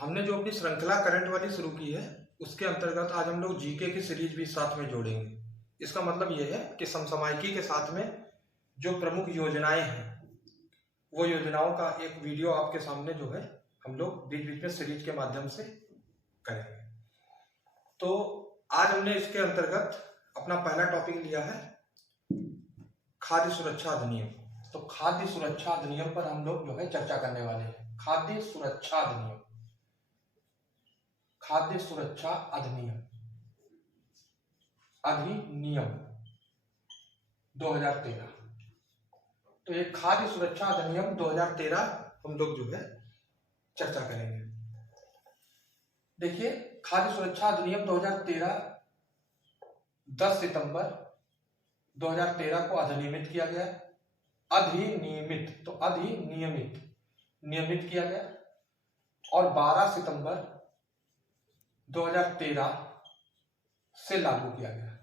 हमने जो अपनी श्रृंखला करंट वाली शुरू की है उसके अंतर्गत आज हम लोग जीके की सीरीज भी साथ में जोड़ेंगे। इसका मतलब ये है कि समसामयिकी के साथ में जो प्रमुख योजनाएं हैं वो योजनाओं का एक वीडियो आपके सामने जो है हम लोग बीच बीच में सीरीज के माध्यम से करेंगे। तो आज हमने इसके अंतर्गत अपना पहला टॉपिक लिया है खाद्य सुरक्षा अधिनियम। तो खाद्य सुरक्षा अधिनियम पर हम लोग जो है चर्चा करने वाले हैं। खाद्य सुरक्षा अधिनियम, खाद्य सुरक्षा अधिनियम 2013। तो ये खाद्य सुरक्षा अधिनियम 2013 हम लोग जो है चर्चा करेंगे। देखिए, खाद्य सुरक्षा अधिनियम 2013 10 सितंबर 2013 को अधिनियमित किया गया। अधिनियमित, तो अधिनियमित, नियमित किया गया और 12 सितंबर 2013 से लागू किया गया,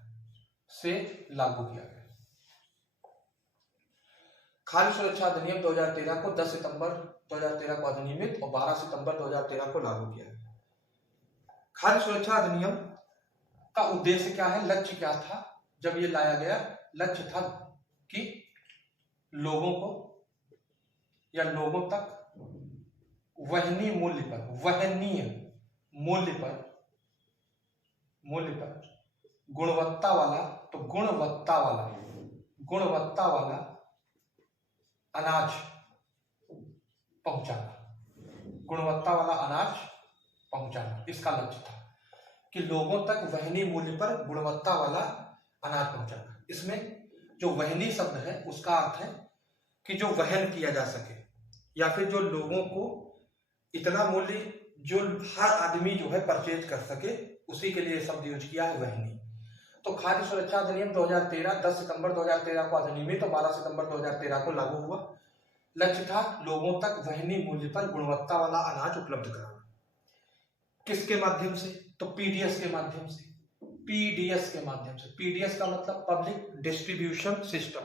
खाद्य सुरक्षा अधिनियम 2013 को 10 सितंबर 2013 को अधिनियमित और 12 सितंबर 2013 को लागू किया गया। खाद्य सुरक्षा अधिनियम का उद्देश्य क्या है, लक्ष्य क्या था जब ये लाया गया? लक्ष्य था कि लोगों को या लोगों तक वहनीय मूल्य पर गुणवत्ता वाला अनाज पहुंचाना, इसका लक्ष्य था कि लोगों तक वहनीय मूल्य पर गुणवत्ता वाला अनाज पहुंचाना। इसमें जो वहनीय शब्द है उसका अर्थ है कि जो वहन किया जा सके या फिर जो लोगों को इतना मूल्य जो हर आदमी जो है परचेज कर सके, उसी के लिए शब्द यूज किया है वहनी। तो खाद्य सुरक्षा अधिनियम 2013 10 सितंबर 2013 को अधिनियमित और 12 सितंबर 2013 को लागू हुआ। लक्ष्य था लोगों तक वहनी मूल्य पर गुणवत्ता वाला अनाज उपलब्ध कराना। किसके माध्यम से? तो पीडीएस के माध्यम से। पीडीएस का मतलब पब्लिक डिस्ट्रीब्यूशन सिस्टम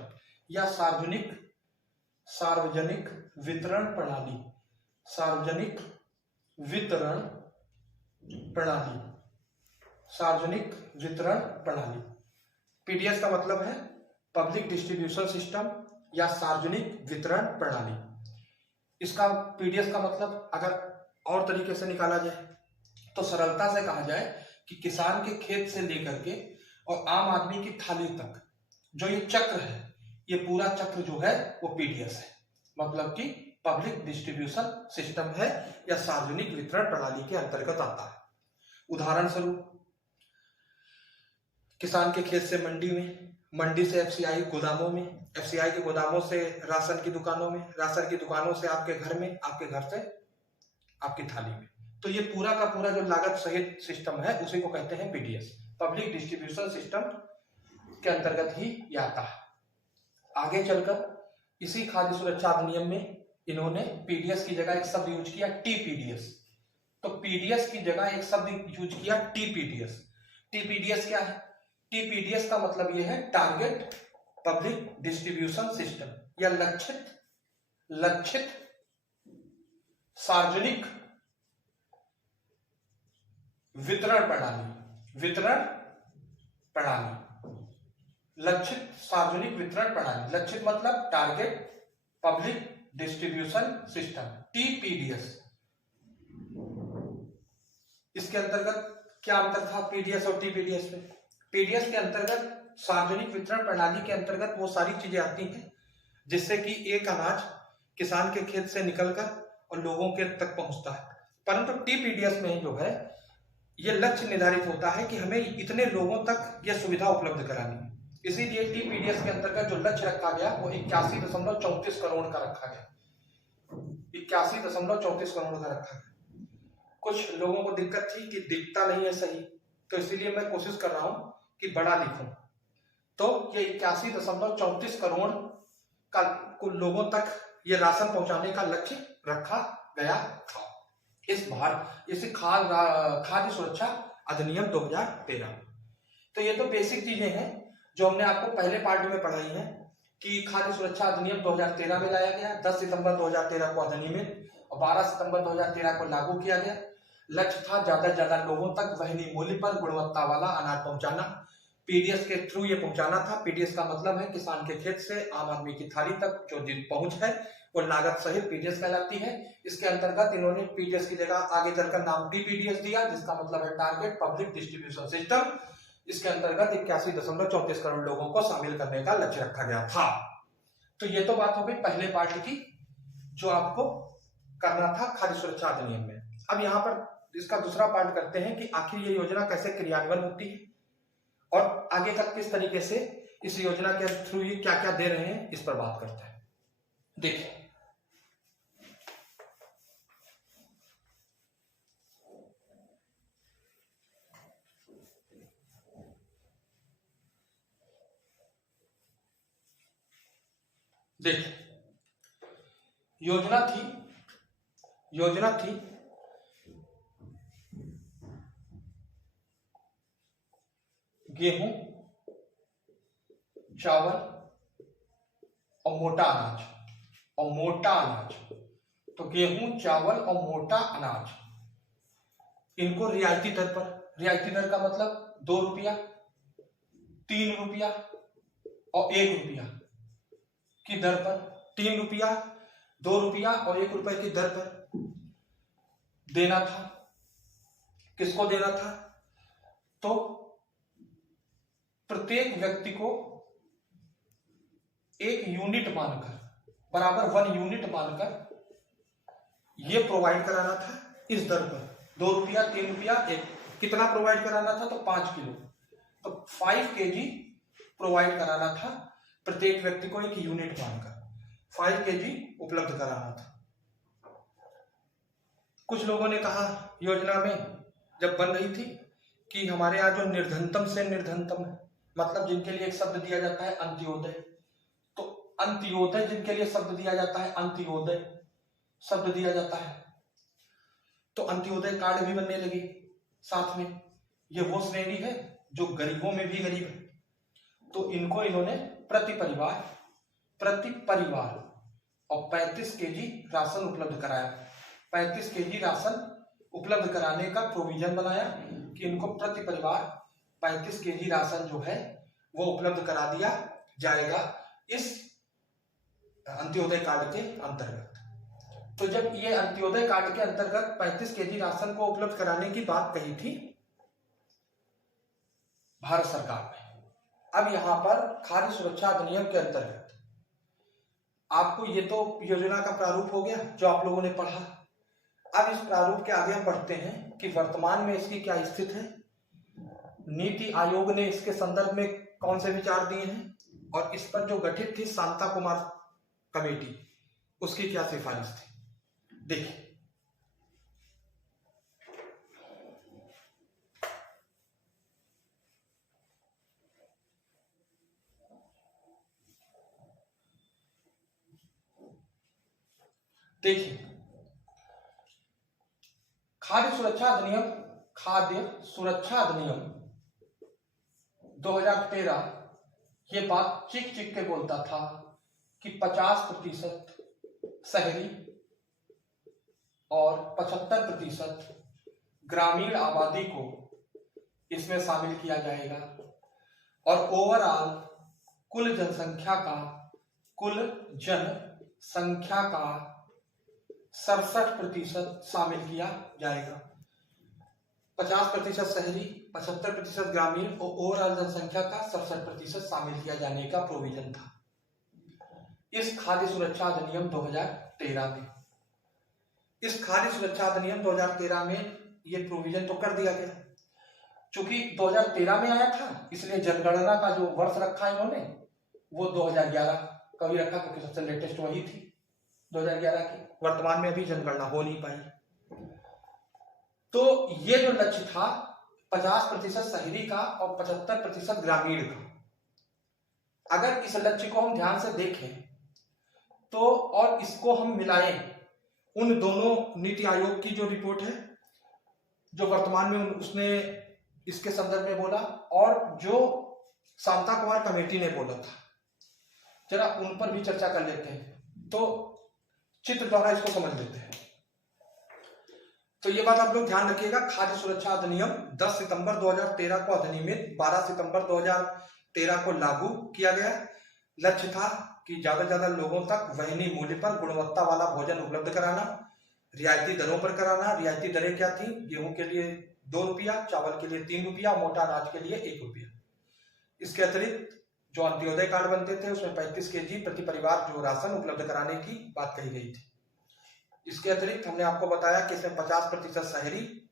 या सार्वजनिक वितरण प्रणाली। पीडीएस का मतलब है पब्लिक डिस्ट्रीब्यूशन सिस्टम या सार्वजनिक वितरण प्रणाली। इसका पीडीएस का मतलब अगर और तरीके से निकाला जाए तो सरलता से कहा जाए कि किसान के खेत से लेकर के और आम आदमी की थाली तक जो ये चक्र है, ये पूरा चक्र जो है वो पीडीएस है। मतलब कि पब्लिक डिस्ट्रीब्यूशन सिस्टम है या सार्वजनिक वितरण प्रणाली के अंतर्गत आता है। उदाहरण स्वरूप, किसान के खेत से मंडी में, मंडी से एफसीआई गोदामों में, एफसीआई के गोदामों से राशन की दुकानों में, राशन की दुकानों से आपके घर में, आपके घर से आपकी थाली में। तो ये पूरा का पूरा जो लागत सहित सिस्टम है उसी को कहते हैं पीडीएस, पब्लिक डिस्ट्रीब्यूशन सिस्टम के अंतर्गत ही ये आता है। आगे चलकर इसी खाद्य सुरक्षा अधिनियम में इन्होंने पीडीएस की जगह एक शब्द यूज किया, टीपीडीएस। तो पीडीएस की जगह एक शब्द यूज किया, टीपीडीएस। टीपीडीएस क्या है? टीपीडीएस का मतलब यह है टारगेट पब्लिक डिस्ट्रीब्यूशन सिस्टम या लक्षित सार्वजनिक वितरण प्रणाली। लक्षित सार्वजनिक वितरण प्रणाली, लक्षित मतलब target public distribution system, TPDS. इसके अंतर्गत क्या अंतर था पीडीएस और टीपीडीएस में? पीडीएस के अंतर्गत सार्वजनिक वितरण प्रणाली के अंतर्गत वो सारी चीजें आती हैं जिससे कि एक अनाज किसान के खेत से निकलकर और लोगों के तक पहुंचता है। परंतु टीपीडीएस में जो है ये लक्ष्य निर्धारित होता है कि हमें इतने लोगों तक यह सुविधा उपलब्ध करानी है। इसीलिए टीपीडीएस के अंतर्गत जो लक्ष्य रखा गया वो 81.34 करोड़ का रखा गया। 81.34 करोड़ का रखा गया। कुछ लोगों को दिक्कत थी कि दिखता नहीं है सही, तो इसीलिए मैं कोशिश कर रहा हूं कि बड़ा लिखूं। तो ये 81.34 करोड़ का कुल लोगों तक ये राशन पहुंचाने का लक्ष्य रखा गया था इस खाद्य सुरक्षा अधिनियम 2013। तो ये तो बेसिक चीजें हैं जो हमने आपको पहले पार्ट में पढ़ाई हैं कि खाद्य सुरक्षा अधिनियम 2013 में लाया गया, 10 सितंबर 2013 को अधिनियमित और 12 सितंबर 2013 को लागू किया गया। लक्ष्य था ज्यादा से ज्यादा लोगों तक वहनीय मूल्य पर गुणवत्ता वाला अनाज पहुंचाना। पीडीएस के थ्रू ये पहुंचाना था। पीडीएस का मतलब है किसान के खेत से आम आदमी की थाली तक जो पहुंच है वो लागत सहित पीडीएस कहलाती है। इसके अंतर्गत इन्होंने पीडीएस की जगह आगे चलकर नाम टीपीडीएस दिया, जिसका मतलब है टारगेट पब्लिक डिस्ट्रीब्यूशन सिस्टम। इसके अंतर्गत 81.34 करोड़ लोगों को शामिल करने का लक्ष्य रखा गया था। तो ये तो बात हो गई पहले पार्ट की, जो आपको करना था खाद्य सुरक्षा अधिनियम में। अब यहाँ पर इसका दूसरा पार्ट करते हैं कि आखिर ये योजना कैसे क्रियान्वयन होती है और आगे तक किस तरीके से इस योजना के थ्रू ये क्या क्या दे रहे हैं, इस पर बात करते हैं। देखिए, योजना थी गेहूं, चावल और मोटा अनाज। तो गेहूं, चावल और मोटा अनाज, इनको रियायती दर का मतलब 2 रुपया, 3 रुपया और 1 रुपया की दर पर, 3 रुपया, 2 रुपया और 1 रुपए की दर पर देना था। किसको देना था? तो प्रत्येक व्यक्ति को 1 यूनिट मानकर, बराबर 1 यूनिट मानकर यह प्रोवाइड कराना था इस दर पर। 2 रुपया, 3 रुपया, 1, कितना प्रोवाइड कराना था? तो 5 किलो, तो 5 kg प्रोवाइड कराना था प्रत्येक व्यक्ति को 1 यूनिट मानकर, 5 kg उपलब्ध कराना था। कुछ लोगों ने कहा योजना में जब बन रही थी कि हमारे यहाँ जो निर्धनतम से निर्धनतम है, मतलब जिनके लिए एक शब्द दिया जाता है अंत्योदय, तो अंत्योदय जिनके लिए शब्द दिया जाता है, अंत्योदय शब्द दिया जाता है, तो अंत्योदय कार्ड भी बनने लगे साथ में। ये वो श्रेणी है जो गरीबों में भी गरीब है, तो इनको इन्होंने प्रति परिवार और 35 kg राशन उपलब्ध कराया। 35 kg राशन उपलब्ध कराने का प्रोविजन बनाया कि इनको प्रति परिवार 35 kg राशन जो है वो उपलब्ध करा दिया जाएगा इस अंत्योदय कार्ड के अंतर्गत। तो जब ये अंत्योदय कार्ड के अंतर्गत 35 kg राशन को उपलब्ध कराने की बात कही थी भारत सरकार ने, अब यहां पर खाद्य सुरक्षा अधिनियम के अंतर्गत आपको ये तो योजना का प्रारूप हो गया जो आप लोगों ने पढ़ा। अब इस प्रारूप के आगे हम बढ़ते हैं कि वर्तमान में इसकी क्या स्थिति है, नीति आयोग ने इसके संदर्भ में कौन से विचार दिए हैं और इस पर जो गठित थी शांता कुमार कमेटी, उसकी क्या सिफारिश थी। देखिए, खाद्य सुरक्षा अधिनियम 2013 ये बात चिक चिक के बोलता था कि 50% शहरी और 75% ग्रामीण आबादी को इसमें शामिल किया जाएगा और ओवरऑल कुल जनसंख्या का 67% शामिल किया जाएगा। 50% शहरी, 75% ग्रामीण और ओवरऑल जनसंख्या का 67% शामिल किया जाने का प्रोविजन था इस खाद्य सुरक्षा अधिनियम 2013 में। इस खाद्य सुरक्षा अधिनियम 2013 में ये प्रोविजन तो कर दिया गया, चूंकि 2013 में आया था इसलिए जनगणना का जो वर्ष रखा इन्होंने वो 2011 का भी रखा, क्योंकि सबसे लेटेस्ट वही थी 2011 की। वर्तमान में अभी जनगणना हो नहीं पाई। तो ये जो लक्ष्य था 50% शहरी का और 75% ग्रामीण का, अगर इस लक्ष्य को हम ध्यान से देखें तो और इसको हम मिलाएं उन दोनों नीति आयोग की जो रिपोर्ट है जो वर्तमान में उसने इसके संदर्भ में बोला और जो शांता कुमार कमेटी ने बोला था, जरा उन पर भी चर्चा कर लेते हैं तो चित्र द्वारा इसको समझ लेते हैं। तो ये बात आप लोग ध्यान रखिएगा। खाद्य सुरक्षा अधिनियम 10 सितंबर 2013 को अधिनियमित, 12 सितंबर 2013 को लागू किया गया। लक्ष्य था कि ज्यादा से ज्यादा लोगों तक वहनीय मूल्य पर गुणवत्ता वाला भोजन उपलब्ध कराना, रियायती दरों पर कराना। रियायती दरें क्या थी? गेहूं के लिए 2 रुपया, चावल के लिए 3 रुपया, मोटा अनाज के लिए 1 रुपया। इसके अतिरिक्त जो अंत्योदय कार्ड बनते थे उसमें 35 केजी प्रति परिवार जो राशन उपलब्ध कराने की बात कही गई थी। इसके अतिरिक्त हमने आपको बताया कि इसमें 50% शहरी,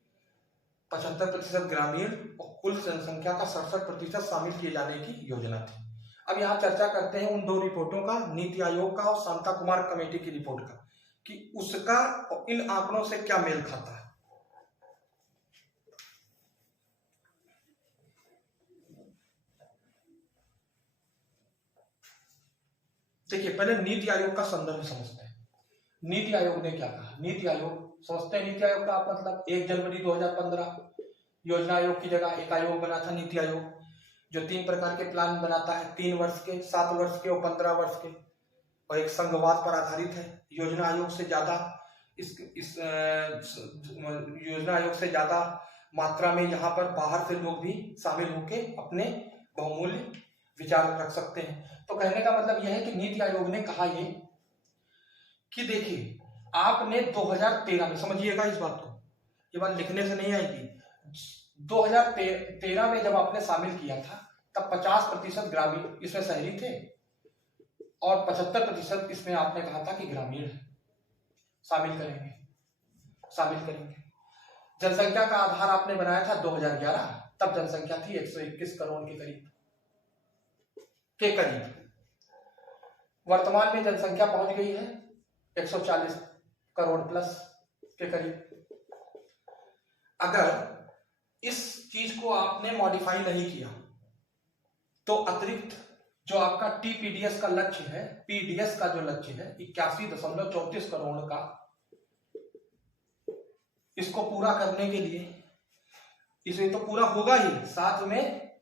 75% ग्रामीण और कुल जनसंख्या का 67% शामिल किए जाने की योजना थी। अब यहाँ चर्चा करते हैं उन 2 रिपोर्टों का, नीति आयोग का और शांता कुमार कमेटी की रिपोर्ट का, कि उसका इन आंकड़ों से क्या मेल खाता है। देखिए, पहले नीति आयोग का संदर्भ समझते हैं। नीति आयोग ने क्या कहा? नीति आयोग समझते हैं, नीति आयोग का मतलब 1 जनवरी 2015 योजना आयोग की जगह एक आयोग बना था, नीति आयोग, जो 3 प्रकार के प्लान बनाता है, 3 वर्ष के, 7 वर्ष के और 15 वर्ष के, और एक संघवाद पर आधारित है। योजना आयोग से ज्यादा योजना आयोग से ज्यादा मात्रा में यहाँ पर बाहर से लोग भी शामिल होकर अपने बहुमूल्य विचार रख सकते हैं। तो कहने का मतलब यह है कि नीति आयोग ने कहा ये कि देखिए, आपने 2013 में, समझिएगा इस बात को, ये बात लिखने से नहीं आएगी, 2013 में जब आपने शामिल किया था तब 50% ग्रामीण इसमें शहरी थे और 75% इसमें आपने कहा था कि ग्रामीण शामिल करेंगे। जनसंख्या का आधार आपने बनाया था 2011, तब जनसंख्या थी 121 करोड़ के करीब। वर्तमान में जनसंख्या पहुंच गई है 140 करोड़ प्लस के करीब। अगर इस चीज को आपने मॉडिफाई नहीं किया तो अतिरिक्त जो आपका टीपीडीएस का लक्ष्य है, पीडीएस का जो लक्ष्य है 81.34 करोड़ का, इसको पूरा करने के लिए, इसे तो पूरा होगा ही, साथ में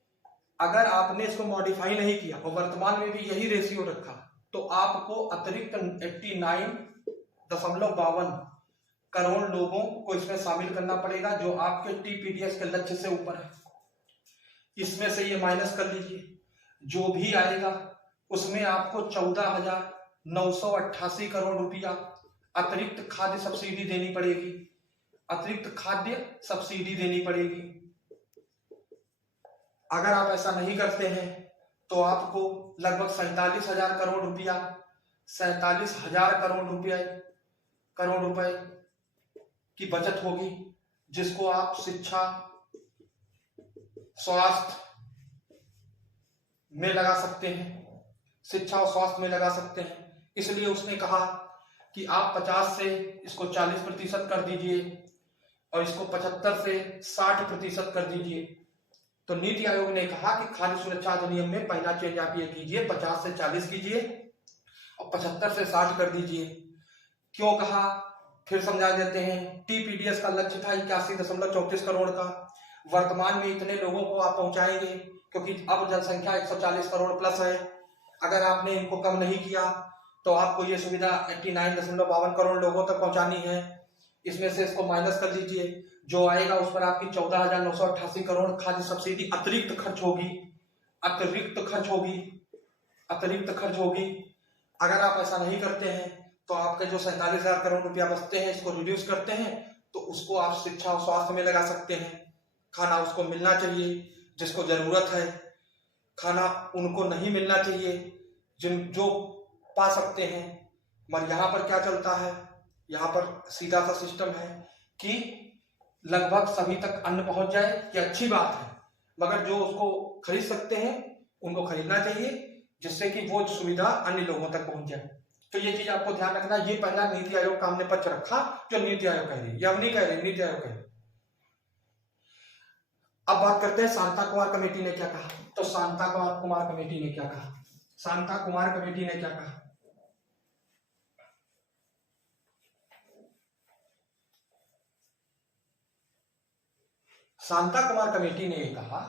अगर आपने इसको मॉडिफाई नहीं किया और वर्तमान में भी यही रेशियो रखा तो आपको अतिरिक्त 89.52 करोड़ लोगों को इसमें शामिल करना पड़ेगा, जो आपके टीपीडीएस के लक्ष्य से ऊपर है। इसमें से ये माइनस कर लीजिए, जो भी आएगा उसमें आपको 14,988 करोड़ रुपया अतिरिक्त खाद्य सब्सिडी देनी पड़ेगी। अगर आप ऐसा नहीं करते हैं तो आपको लगभग 47,000 करोड़ रुपया, 47,000 करोड़ रुपए की बचत होगी, जिसको आप शिक्षा, स्वास्थ्य में लगा सकते हैं। इसलिए उसने कहा कि आप 50 से इसको 40% कर दीजिए और इसको 75 से 60% कर दीजिए। तो नीति आयोग ने कहा कि खाद्य सुरक्षा अधिनियम में पहला चेंज आप ये कीजिए, 50 से 40 कीजिए और 75 से 60 कर दीजिए। क्यों कहा, फिर समझा देते हैं। टीपीडीएस का लक्ष्य था 81.34 करोड़ का, वर्तमान में इतने लोगों को आप पहुंचाएंगे क्योंकि अब जनसंख्या 140 करोड़ प्लस है। अगर आपने इनको कम नहीं किया तो आपको ये सुविधा 89.52 करोड़ लोगों तक पहुंचानी है। इसमें से इसको माइनस कर लीजिए, जो आएगा उस पर आपकी 14,988 करोड़ खाद्य सब्सिडी अतिरिक्त खर्च होगी। अगर आप ऐसा नहीं करते हैं तो आपके जो 47,000 करोड़ रुपया बचते हैं, इसको रिड्यूस करते हैं तो उसको आप शिक्षा और स्वास्थ्य में लगा सकते हैं। खाना उसको मिलना चाहिए जिसको जरूरत है, खाना उनको नहीं मिलना चाहिए जो पा सकते हैं। मगर यहाँ पर क्या चलता है, यहाँ पर सीधा सा सिस्टम है कि लगभग सभी तक अन्न पहुंच जाए, ये अच्छी बात है, मगर जो उसको खरीद सकते हैं उनको खरीदना चाहिए, जिससे कि वो सुविधा अन्य लोगों तक पहुंच जाए। तो ये चीज आपको ध्यान रखना। ये पहला नीति आयोग का हमने पक्ष रखा, जो नीति आयोग कह रही है, हम नहीं कह रहे, नीति आयोग कह रही। अब बात करते हैं शांता कुमार कमेटी ने क्या कहा। तो शांता कुमार कमेटी ने क्या कहा? शांता कुमार कमेटी ने क्या कहा? शांता कुमार कमेटी ने कहा,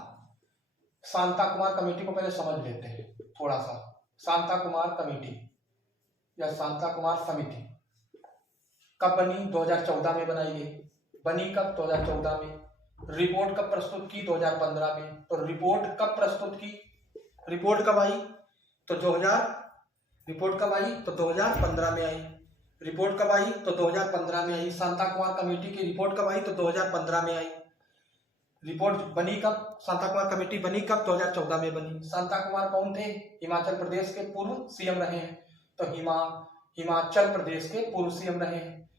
शांता कुमार कमेटी को पहले समझ लेते हैं थोड़ा सा। शांता कुमार कमेटी या शांता कुमार समिति कब बनी? 2014 में बनाई गई। बनी कब? 2014 में। रिपोर्ट कब प्रस्तुत की? 2015 में। तो रिपोर्ट कब प्रस्तुत की? रिपोर्ट कब आई? तो 2015 में आई। रिपोर्ट कब आई? तो 2015 में आई। शांता कुमार कमेटी की रिपोर्ट कब आई? तो 2015 में आई। रिपोर्ट बनी कब? शांता कुमार कमेटी बनी कब? 2014 में बनी। शांता कुमार कौन थे? हिमाचल प्रदेश के पूर्व सीएम रहे हैं। तो हिमाचल प्रदेश के पूर्व सीएम रहे हैं।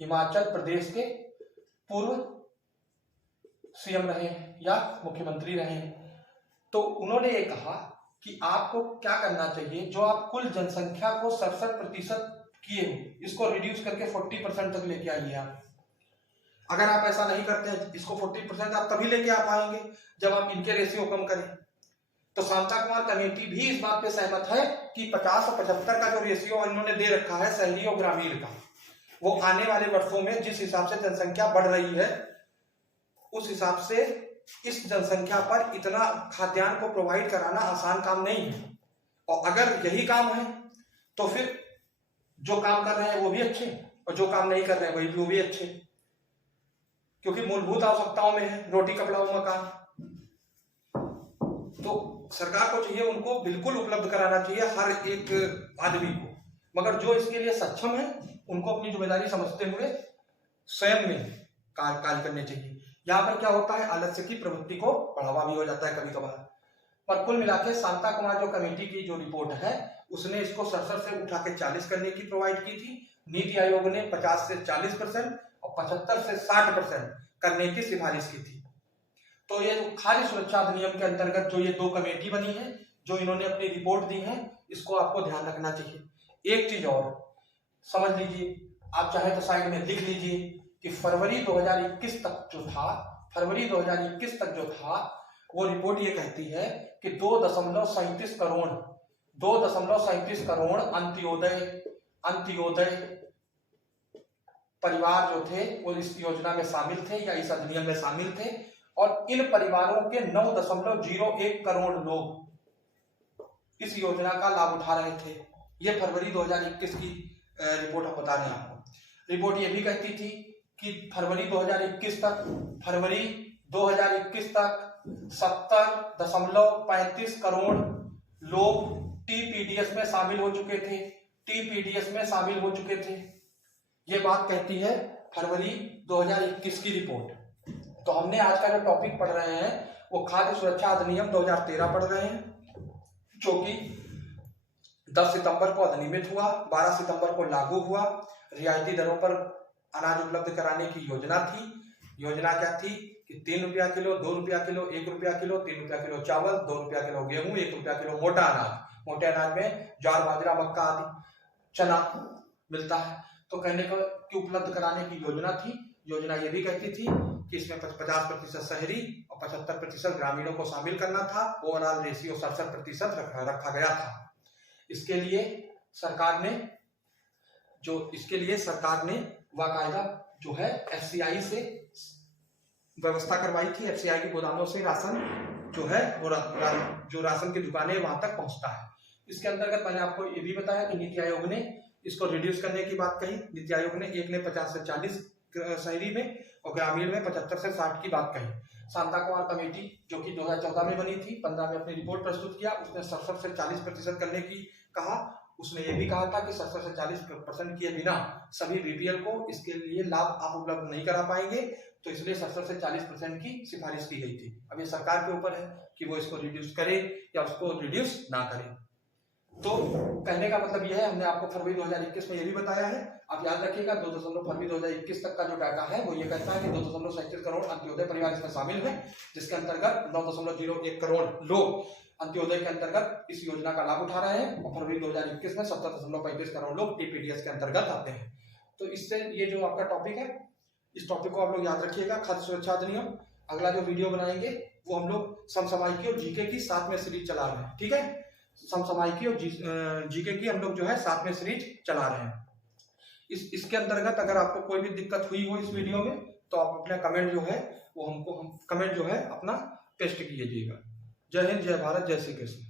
हिमाचल प्रदेश के पूर्व सीएम रहे हैं या मुख्यमंत्री रहे हैं। तो उन्होंने ये कहा कि आपको क्या करना चाहिए, जो आप कुल जनसंख्या को 67% किए हो, इसको रिड्यूस करके 40% तक लेके आइए आप। अगर आप ऐसा नहीं करते हैं, इसको 40% आप तभी लेके आ पाएंगे जब आप इनके रेशियो कम करें। तो शांता कुमार कमेटी भी इस बात पे सहमत है कि 50 और 75 का जो रेशियो इन्होंने दे रखा है शहरी और ग्रामीण का, वो आने वाले वर्षों में जिस हिसाब से जनसंख्या बढ़ रही है उस हिसाब से इस जनसंख्या पर इतना खाद्यान्न को प्रोवाइड कराना आसान काम नहीं है। और अगर यही काम है तो फिर जो काम कर रहे हैं वो भी अच्छे और जो काम नहीं कर रहे हैं वो भी अच्छे, क्योंकि मूलभूत आवश्यकताओं में है रोटी कपड़ा और मकान। तो सरकार को चाहिए उनको बिल्कुल उपलब्ध कराना चाहिए हर एक आदमी को, मगर जो इसके लिए सक्षम है उनको अपनी जिम्मेदारी समझते हुए स्वयं में कार्य करने चाहिए। यहाँ पर क्या होता है, आलस्य की प्रवृत्ति को बढ़ावा भी हो जाता है कभी कभार। पर कुल मिलाकर शांता कुमार जो कमेटी की जो रिपोर्ट है उसने इसको 67 से उठा के 40 करने की प्रोवाइड की थी। नीति आयोग ने 50 से 40% और 75 से 60% करने की सिफारिश की थी। तो ये जो खाद्य सुरक्षा अधिनियम के अंतर्गत जो ये दो कमेटी बनी है, जो इन्होंने अपनी रिपोर्ट दी है, इसको आपको ध्यान रखना चाहिए। एक चीज और समझ लीजिए, आप चाहे तो साइड में लिख लीजिए कि फरवरी 2021 तक जो था वो रिपोर्ट ये कहती है कि 2.37 करोड़ अंत्योदय परिवार जो थे वो इस योजना में शामिल थे या इस अधिनियम में शामिल थे, और इन परिवारों के 9.01 करोड़ लोग इस योजना का लाभ उठा रहे थे। ये फरवरी 2021 की रिपोर्ट हम बता रहे हैं आपको। रिपोर्ट ये भी कहती थी कि फरवरी 2021 तक 70.35 करोड़ लोग टीपीडीएस में शामिल हो चुके थे। ये बात कहती है फरवरी 2021 की रिपोर्ट। तो हमने आज का जो टॉपिक पढ़ रहे हैं वो खाद्य सुरक्षा अधिनियम 2013 पढ़ रहे हैं, जो कि 10 सितंबर को अधिनियमित हुआ, 12 सितंबर को लागू हुआ। रियायती दरों पर अनाज उपलब्ध कराने की योजना थी। योजना क्या थी कि 3 रुपया किलो, 2 रुपया किलो, 1 रुपया किलो, 3 रुपया किलो चावल, 2 रुपया किलो गेहूं, 1 रुपया किलो मोटा अनाज। मोटे अनाज में ज्वार, बाजरा, मक्का आदि चना मिलता है। तो कहने को कि उपलब्ध कराने की योजना थी। योजना ये भी कहती थी कि इसमें 50% शहरी और 75% ग्रामीणों को शामिल करना था। ओवरऑल रेशियो 67% रखा गया था। इसके लिए सरकार ने बाकायदा जो है एफसीआई से व्यवस्था करवाई थी। एफसीआई के गोदामों से राशन जो है वो जो राशन की दुकानें वहां तक पहुंचता है। इसके अंतर्गत मैंने आपको ये भी बताया कि नीति आयोग ने इसको रिड्यूस करने की बात कही। नीति आयोग ने 50 से 40 शहरी में और ग्रामीण में 75 से 60 की बात कही। शांता कुमार कमेटी जो कि 2014 में बनी थी, 15 में अपनी रिपोर्ट प्रस्तुत किया, उसने 67 से 40% करने की कहा। उसने ये भी कहा था कि 70 से 40% किए बिना सभी बीपीएल को इसके लिए लाभ आप उपलब्ध नहीं करा पाएंगे, तो इसलिए 70 से 40% की सिफारिश की गई थी। अब ये सरकार के ऊपर है कि वो इसको रिड्यूस करे या उसको रिड्यूस ना करे। तो कहने का मतलब यह है, हमने आपको फरवरी 2021 में ये भी बताया है। आप याद रखिएगा, फरवरी 2021 तक का जो डाटा है वो ये कहता है कि 2.37 करोड़ अंत्योदय परिवार इसमें शामिल है, जिसके अंतर्गत 9.01 करोड़ लोग अंत्योदय के अंतर्गत इस योजना का लाभ उठा रहे हैं, और फरवरी 2021 में 70.35 करोड़ लोग टीपीडीएस के अंतर्गत आते हैं। तो इससे ये जो आपका टॉपिक है, इस टॉपिक को आप लोग याद रखिएगा, खाद्य सुरक्षा अधिनियम। अगला जो वीडियो बनाएंगे वो हम लोग समसामयिकी और जीके की साथ में सीरीज चला रहे हैं। ठीक है, समसामयिकी और जीके की हम लोग जो है साथ में सीरीज चला रहे हैं। इसके अंतर्गत अगर आपको कोई भी दिक्कत हुई हो इस वीडियो में, तो आप अपना कमेंट जो है वो कमेंट जो है अपना पेस्ट कीजिएगा। जय हिंद, जय भारत, जय श्री कृष्ण।